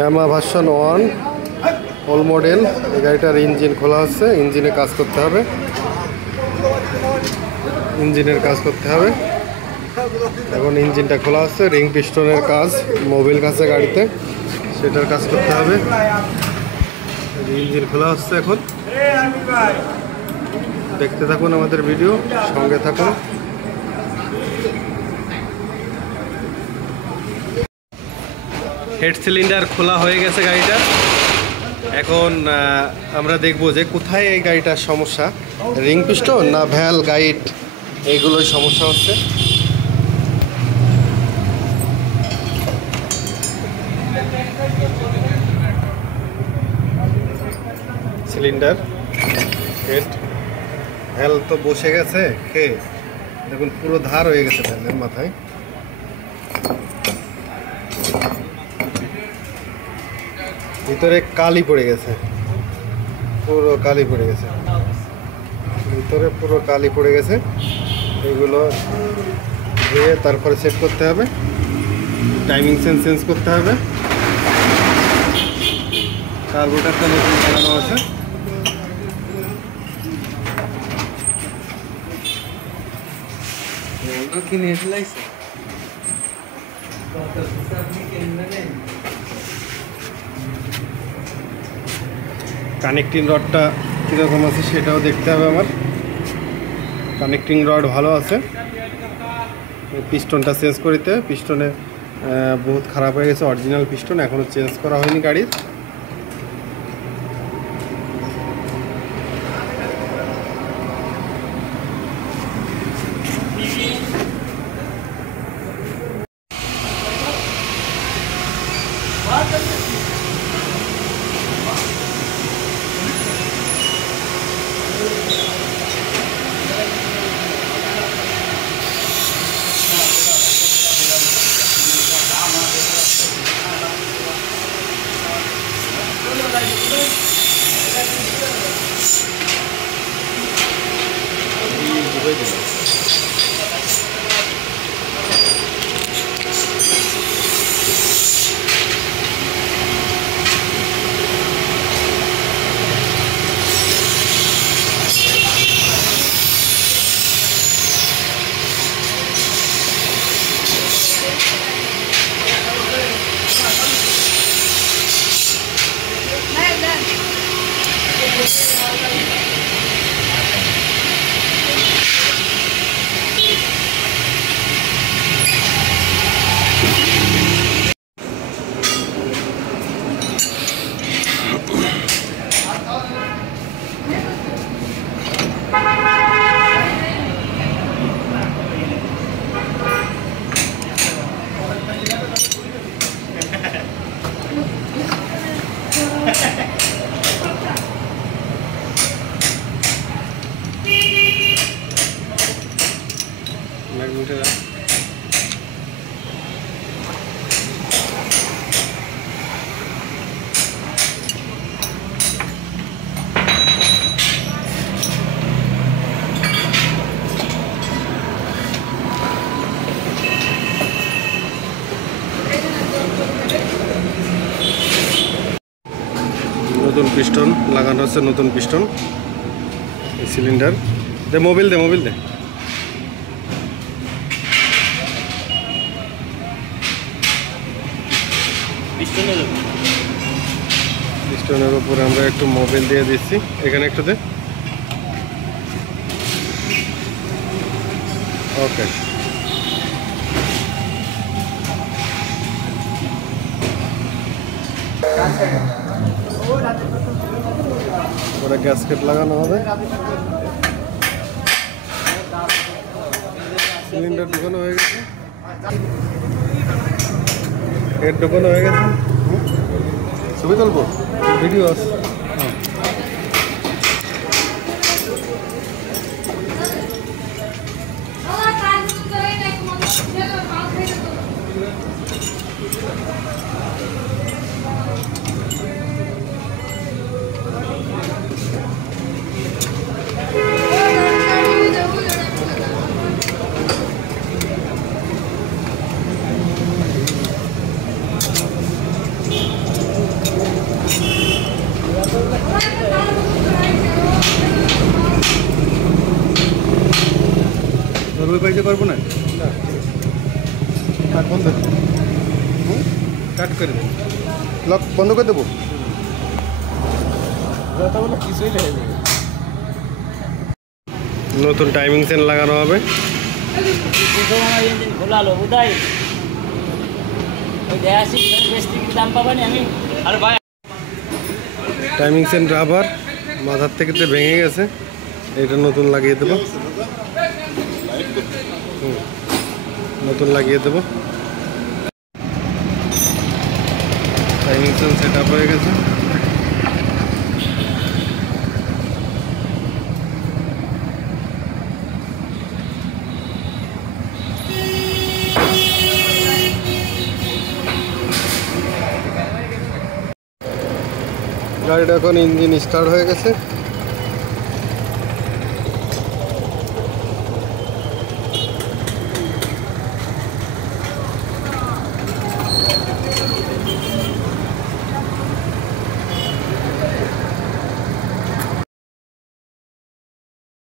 यामा version 1 all model. এই গাড়িটার engine খোলা হচ্ছে, ইঞ্জিনে কাজ করতে হবে, ইঞ্জিনের কাজ করতে হবে। এখন ইঞ্জিনটা খোলা হচ্ছে, রিং পিস্টনের কাজ, মোবিল কাছে গাড়িতে, সেটার কাজ করতে হবে। ইঞ্জিন খোলা হচ্ছে এখন। দেখতে থাকুন আমাদের ভিডিও, সঙ্গে থাকুন। হেড সিলিন্ডার খোলা হয়ে গেছে গাড়িটা। এখন আমরা দেখব যে কোথায় এই গাড়িটার সমস্যা, রিং পিস্টন না ভ্যাল গাইড, এইগুলোই সমস্যা হচ্ছে। সিলিন্ডার হেড ভ্যাল তো বসে গেছে খেয়ে, দেখুন পুরো ধার হয়ে গেছে ভ্যালের মাথায়। ভিতরে কালি পড়ে গেছে, পুরো কালি পড়ে গেছে, ভিতরে পুরো কালি পড়ে গেছে। এগুলো ধুয়ে তারপরে সেট করতে হবে, টাইমিং চেঞ্জ করতে হবে। কার্বোরেটরটা নতুন লাগানো আছে। কানেক্টিং রডটা কীরকম আছে সেটাও দেখতে হবে আমার। কানেক্টিং রড ভালো আছে, পিস্টনটা চেঞ্জ করিতে, পিস্টনে বহুত খারাপ হয়ে গেছে, অরিজিনাল পিস্টন এখনও চেঞ্জ করা হয়নি গাড়ির। নতুন পিস্টন লাগানো হচ্ছে, নতুন পিস্টন সিলিন্ডার। দে মোবিল দে, মোবিল দে। পিস্টনের উপরে আমরা একটু মোবিল দিয়ে দিচ্ছি, এখানে একটু দে। ওকে, পরে গ্যাসকেট লাগানো হবে। সিলিন্ডার ঢুকানো হয়ে গেছে, হেড ঢুকানো হয়ে গেছে। ছবি তুলবো, ভিডিও আছে। ওই পাইতে পারবো না, বন্ধ কাট করে দেবো, লক বন্ধ করে দেবো। নতুন টাইমিং চেন লাগানো হবে। টাইমিং চেন রাবার মাথার থেকে তো ভেঙে গেছে, এটা নতুন লাগিয়ে দেবো। নতুন লাগিয়ে দেবো। টাইমিং চেন সেট আপ হয়ে গেছে। গাড়িটা এখন ইঞ্জিন স্টার্ট হয়ে গেছে।